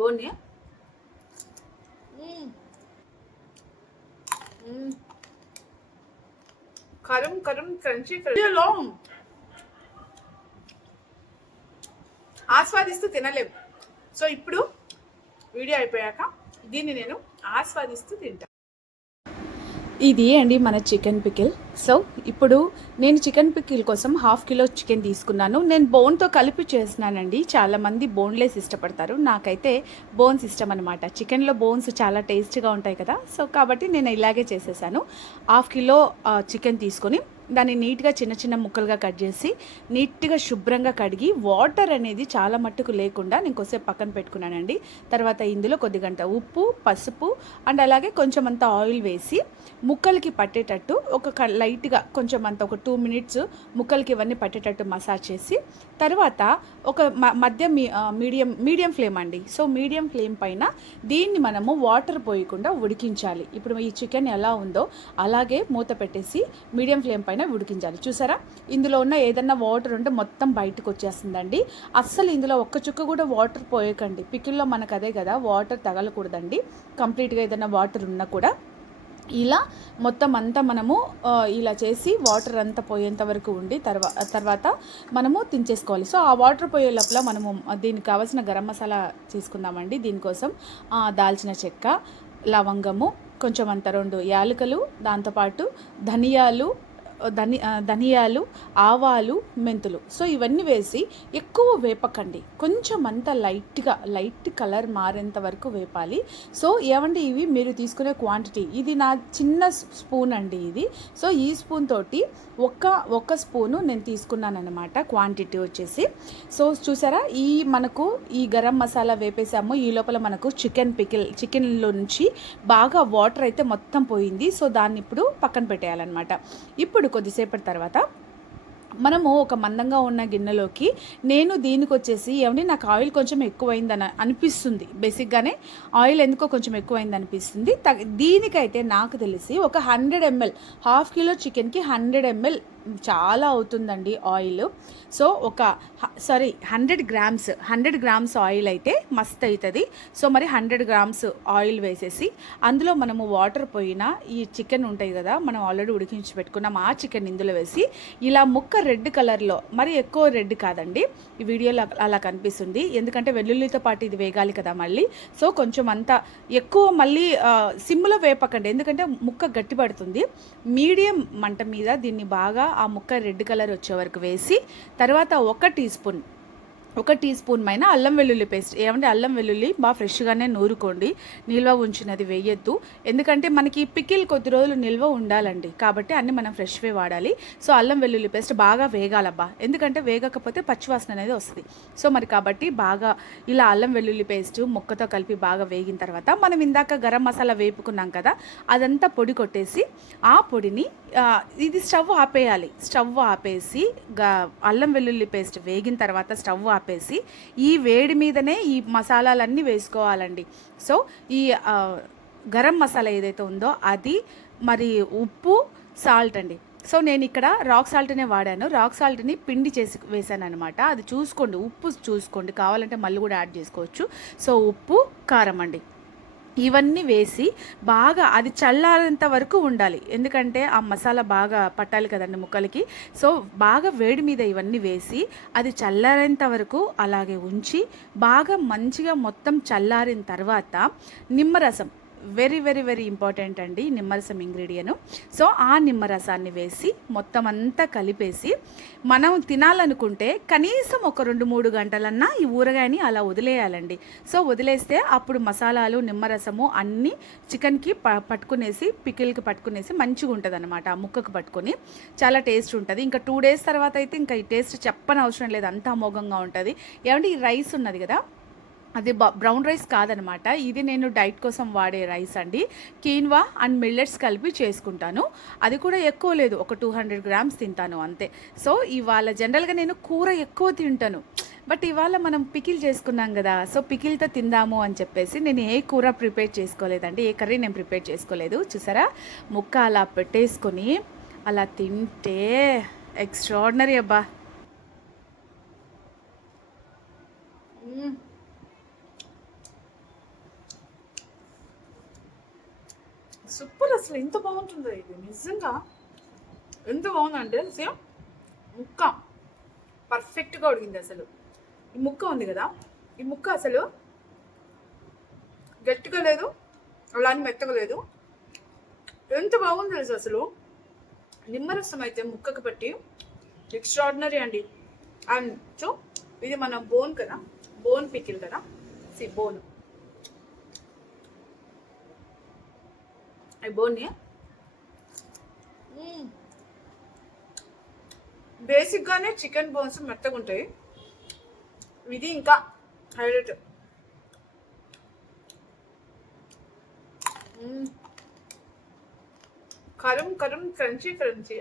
బోన్ని కరం కరం crunchy ఆస్వాదిస్తూ తినలేము. So ఇప్పుడు వీడియో అయిపోయాక దీన్ని నేను ఆస్వాదిస్తూ తింటాను. ఇది అండి మన చికెన్ పికిల్. సో ఇప్పుడు నేను చికెన్ పికిల్ కోసం 1/2 కిలో చికెన్ తీసుకున్నాను. నేను బోన్తో కలిపి చేస్తున్నానండి. చాలామంది బోన్లెస్ ఇష్టపడతారు, నాకైతే బోన్స్ ఇష్టం అనమాట. చికెన్లో బోన్స్ చాలా టేస్ట్గా ఉంటాయి కదా, సో కాబట్టి నేను ఇలాగే చేసేసాను. 1/2 కిలో చికెన్ తీసుకొని దాన్ని నీట్గా చిన్న చిన్న ముక్కలుగా కట్ చేసి నీట్గా శుభ్రంగా కడిగి వాటర్ అనేది చాలా మట్టుకు లేకుండా నేను కొద్దిసేపు పక్కన పెట్టుకున్నానండి. తర్వాత ఇందులో కొద్దిగంట ఉప్పు, పసుపు అండ్ అలాగే కొంచెం అంత ఆయిల్ వేసి ముక్కలకి పట్టేటట్టు లైట్గా కొంచెం అంత ఒక 2 మినిట్స్ ముక్కలకి ఇవన్నీ పట్టేటట్టు మసాజ్ చేసి తర్వాత ఒక మీడియం ఫ్లేమ్ అండి. సో మీడియం ఫ్లేమ్ పైన దీన్ని మనము వాటర్ పోయకుండా ఉడికించాలి. ఇప్పుడు ఈ చికెన్ ఎలా ఉందో అలాగే మూత పెట్టేసి మీడియం ఫ్లేమ్ పైన ఉడికించాలి. చూసారా, ఇందులో ఉన్న ఏదన్నా వాటర్ ఉంటే మొత్తం బయటకు వచ్చేస్తుందండి. అస్సలు ఇందులో ఒక్క చుక్క కూడా వాటర్ పోయకండి. పికిల్లో మనకు అదే కదా, వాటర్ తగలకూడదండి. కంప్లీట్గా ఏదైనా వాటర్ ఉన్నా కూడా ఇలా మొత్తం అంతా మనము ఇలా చేసి వాటర్ అంతా పోయేంత వరకు ఉండి తర్వాత మనము దించేసుకోవాలి. సో ఆ వాటర్ పోయే లోపల మనము దీనికి కావాల్సిన గరం మసాలా తీసుకుందామండి. దీనికోసం దాల్చిన చెక్క, లవంగము, కొంచెం అంత 2 యాలకులు, దాంతోపాటు ధనియాలు, ఆవాలు, మెంతులు. సో ఇవన్నీ వేసి ఎక్కువ వేపకండి, కొంచెం అంతా లైట్ కలర్ మారేంత వరకు వేపాలి. సో ఏమంటే ఇవి మీరు తీసుకునే క్వాంటిటీ, ఇది నా చిన్న స్పూన్ అండి ఇది. సో ఈ స్పూన్ తోటి ఒక్క స్పూను నేను తీసుకున్నాను అనమాట, క్వాంటిటీ వచ్చేసి. సో చూసారా, మనకు ఈ గరం మసాలా వేపేసాము, ఈ లోపల మనకు చికెన్లో నుంచి బాగా వాటర్ అయితే మొత్తం పోయింది. సో దాన్ని ఇప్పుడు పక్కన పెట్టేయాలన్నమాట. ఇప్పుడు కొద్దిసేపటి తర్వాత మనము ఒక మందంగా ఉన్న గిన్నెలోకి, నేను దీనికి వచ్చేసి ఏమంటే నాకు ఆయిల్ కొంచెం ఎక్కువైందని అనిపిస్తుంది. బేసిక్గానే ఆయిల్ ఎందుకో కొంచెం ఎక్కువైంది అనిపిస్తుంది. దీనికైతే నాకు తెలిసి ఒక 100 ml, 1/2 కిలో చికెన్కి 100 ml చాలా అవుతుందండి ఆయిల్. సో 100 గ్రామ్స్ ఆయిల్ అయితే మస్త్ అవుతుంది. సో మరి 100 గ్రామ్స్ ఆయిల్ వేసేసి అందులో మనము వాటర్ పోయిన ఈ చికెన్ ఉంటాయి కదా, మనం ఆల్రెడీ ఉడికించి పెట్టుకున్నాం, ఆ చికెన్ ఇందులో వేసి ఇలా ముక్క రెడ్ కలర్లో, మరి ఎక్కువ రెడ్ కాదండి, ఈ వీడియోలో అలా కనిపిస్తుంది ఎందుకంటే వెల్లుల్లితో పాటు ఇది వేగాలి కదా మళ్ళీ. సో కొంచెం అంతా ఎక్కువ మళ్ళీ సిమ్లో వేపకండి, ఎందుకంటే ముక్క గట్టి పడుతుంది. మీడియం మంట మీద దీన్ని బాగా ఆ ముక్క రెడ్ కలర్ వచ్చే వరకు వేసి తర్వాత 1 టీ స్పూన్ పైన అల్లం వెల్లుల్లి పేస్ట్. ఏమంటే అల్లం వెల్లుల్లి బాగా ఫ్రెష్గానే నూరుకోండి, నిల్వ ఉంచినది వేయద్దు. ఎందుకంటే మనకి పికిల్ కొద్ది రోజులు నిల్వ ఉండాలండి, కాబట్టి అన్నీ మనం ఫ్రెష్వే వాడాలి. సో అల్లం వెల్లుల్లి పేస్ట్ బాగా వేగాలబ్బా, ఎందుకంటే వేగకపోతే పచ్చివాసన అనేది వస్తుంది. సో మరి కాబట్టి బాగా ఇలా అల్లం వెల్లుల్లి పేస్ట్ ముక్కతో కలిపి బాగా వేగిన తర్వాత మనం ఇందాక గరం మసాలా వేపుకున్నాం కదా, అదంతా పొడి కొట్టేసి ఆ పొడిని ఇది స్టవ్ ఆపేసి అల్లం వెల్లుల్లి పేస్ట్ వేగిన తర్వాత స్టవ్ ఆపేసి ఈ వేడి మీదనే ఈ మసాలాలన్నీ వేసుకోవాలండి. సో ఈ గరం మసాలా ఏదైతే ఉందో అది, మరి ఉప్పు, సాల్ట్ అండి. సో నేను ఇక్కడ రాక్ సాల్ట్నే వాడాను, రాక్ సాల్ట్ని పిండి చేసి వేసాను అనమాట. అది చూసుకోండి, ఉప్పు చూసుకోండి, కావాలంటే మళ్ళీ కూడా యాడ్ చేసుకోవచ్చు. సో ఉప్పు, కారం అండి, ఇవన్నీ వేసి బాగా అది చల్లారేంత వరకు ఉండాలి, ఎందుకంటే ఆ మసాలా బాగా పట్టాలి కదండి ముక్కలకి. సో బాగా వేడి మీద ఇవన్నీ వేసి అది చల్లారేంత వరకు అలాగే ఉంచి బాగా మంచిగా మొత్తం చల్లారిన తర్వాత నిమ్మరసం, వెరీ వెరీ వెరీ ఇంపార్టెంట్ అండి నిమ్మరసం ఇంగ్రీడియంట్. సో ఆ నిమ్మరసాన్ని వేసి మొత్తం అంతా కలిపేసి మనం తినాలనుకుంటే కనీసం ఒక 2-3 గంటలన్నా ఈ ఊరగాయని అలా వదిలేయాలండి. సో వదిలేస్తే అప్పుడు మసాలాలు, నిమ్మరసము అన్నీ చికెన్కి పట్టుకునేసి, పికిల్కి పట్టుకునేసి మంచిగా ఉంటుంది అనమాట. ఆ ముక్కకు పట్టుకొని చాలా టేస్ట్ ఉంటుంది. ఇంకా 2 days తర్వాత అయితే ఇంకా ఈ టేస్ట్ చెప్పని అవసరం లేదు, అంత అమోఘంగా ఉంటుంది. ఏమంటే ఈ రైస్ ఉన్నది కదా, అది బ్రౌన్ రైస్ కాదనమాట, ఇది నేను డైట్ కోసం వాడే రైస్ అండి. కీన్వా అండ్ మిల్లెట్స్ కలిపి చేసుకుంటాను. అది కూడా ఎక్కువ లేదు, ఒక 200 గ్రామ్స్ తింటాను అంతే. సో ఇవాళ జనరల్గా నేను కూర ఎక్కువ తింటాను, బట్ ఇవాళ మనం పికిల్ చేసుకున్నాం కదా, సో పికిల్తో తిందాము అని చెప్పేసి నేను ఏ కూర ప్రిపేర్ చేసుకోలేదండి, ఏ కర్రీ నేను ప్రిపేర్ చేసుకోలేదు. చూసారా, ముక్క అలా పెట్టేసుకొని అలా తింటే ఎక్స్ట్రాడినరీ అబ్బా. అసలు ఎంత బాగుంటుందో ఇది నిజంగా, ఎంత బాగుందంటే సేమ్ ముక్క పర్ఫెక్ట్గా ఉడికింది. అసలు ఈ ముక్క ఉంది కదా, ఈ ముక్క అసలు గట్టిగా లేదు, అలానే మెత్తగా లేదు. ఎంత బాగుంది తెలుసు అసలు. నిమ్మరసం అయితే ముక్కకు పట్టి ఎక్స్ట్రాడినరీ అండి. అండ్ సో ఇది మన బోన్ కదా, బోన్ పికిల్ కదా, బోన్ ఈ బోన్ని బేసిక్గానే చికెన్ బోన్స్ మెత్తగా ఉంటాయి, ఇది ఇంకా హైలైట్. కరం కరం క్రంచీ క్రంచీ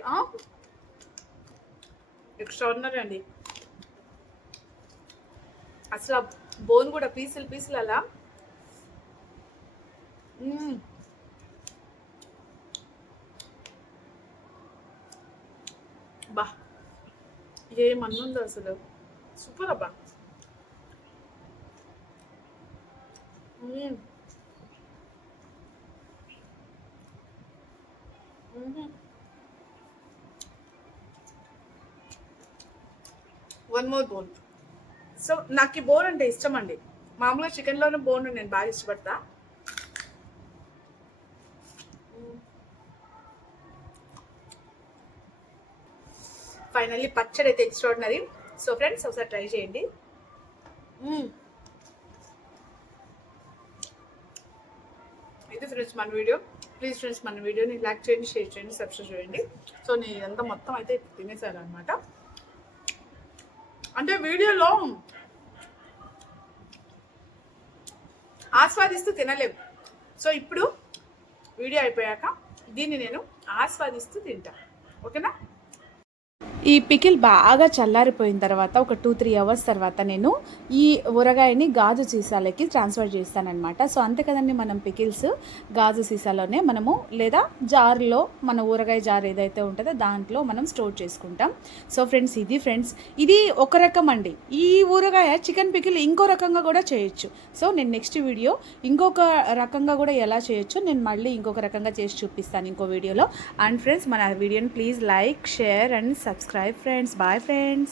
ఎక్స్ట్రాడినరీ అండి. అసలు బోన్ కూడా పీసులు పీసులు అలా బా ఏమన్నుందో అసలు, సూపర్ అబ్బా. One more bone. సో నాకు ఈ బోన్ అంటే ఇష్టం అండి. మామూలుగా చికెన్లోనే బోన్ నేను బాగా ఇష్టపడతా. ఫైనల్లీ పచ్చడి అయితే ఎక్స్ట్రాడినరీ. సో ఫ్రెండ్స్ ఒకసారి ట్రై చేయండి. ఇది ఫ్రెండ్స్ మన వీడియో. ప్లీజ్ ఫ్రెండ్స్ మన వీడియోని లైక్ చేయండి, షేర్ చేయండి, సబ్స్క్రైబ్ చేయండి. సో నేను ఇదంతా మొత్తం అయితే తినేసాను అనమాట. అంటే వీడియోలో ఆస్వాదిస్తూ తినలేము. సో ఇప్పుడు వీడియో అయిపోయాక దీన్ని నేను ఆస్వాదిస్తూ తింటా. ఓకేనా? ఈ పికిల్ బాగా చల్లారిపోయిన తర్వాత ఒక 2-3 అవర్స్ తర్వాత నేను ఈ ఊరగాయని గాజు సీసాలకి ట్రాన్స్ఫర్ చేస్తానన్నమాట. సో అంతే కదండి, మనం పికిల్స్ గాజు సీసాలోనే మనము లేదా జార్లో, మన ఊరగాయ జార్ ఏదైతే ఉంటుందో దాంట్లో మనం స్టోర్ చేసుకుంటాం. సో ఫ్రెండ్స్ ఇది ఒక రకం అండి. ఈ ఊరగాయ చికెన్ పికిల్ ఇంకో రకంగా కూడా చేయొచ్చు. సో నేను నెక్స్ట్ వీడియో ఇంకొక రకంగా కూడా ఎలా చేయొచ్చు నేను మళ్ళీ ఇంకొక రకంగా చేసి చూపిస్తాను ఇంకో వీడియోలో. అండ్ ఫ్రెండ్స్ మన వీడియోని please like, share and subscribe friends. Bye friends.